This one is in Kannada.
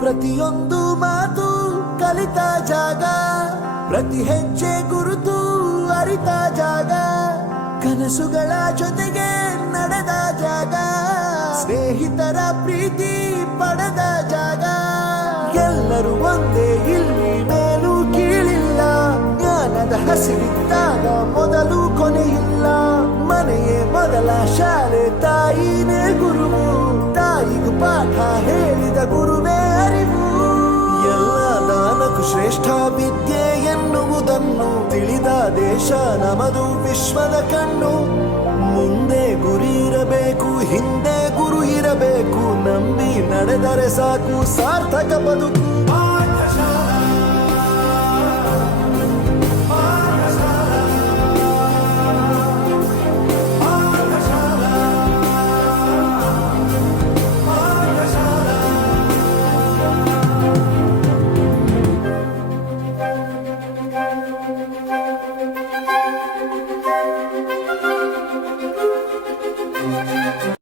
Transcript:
ಪ್ರತಿಯೊಂದು ಮಾತು ಕಲಿತ ಜಾಗ, ಪ್ರತಿ ಹೆಜ್ಜೆ ಗುರುತು ಅರಿತ ಜಾಗ, ಕನಸುಗಳ ಜೊತೆಗೆ ನಡೆದ ಜಾಗ, ಸ್ನೇಹಿತರ ಪ್ರೀತಿ ಪಡೆದ ಜಾಗ. ಎಲ್ಲರೂ ಒಂದೇ, ಇಲ್ಲಿ ಮೇಲೂ ಕೀಳಿಲ್ಲ, ಜ್ಞಾನದ ಹಸಿವಿದ್ದಾಗ ಮೊದಲು ಕೊನೆಯಿಲ್ಲ. ಮನೆಯೇ ಮೊದಲ ಶಾಲೆ, ತಾಯಿನೇ ಗುರುವು, ತಾಯಿಗೂ ಪಾಠ ಹೇಳಿದ ಗುರುವೇ ಅರಿವು. ಎಲ್ಲ ದಾನಕ್ಕೂ ಶ್ರೇಷ್ಠ ವಿದ್ಯೆ ಎನ್ನುವುದನ್ನು ತಿಳಿದ ದೇಶ ನಮದು, ವಿಶ್ವದ ಕಣ್ಣು. ಮುಂದೆ ಗುರಿ ಇರಬೇಕು, ಹಿಂದೆ ಗುರು ಇರಬೇಕು, ನಂಬಿ ನಡೆದರೆ ಸಾಕು ಸಾರ್ಥಕ ಬದುಕು.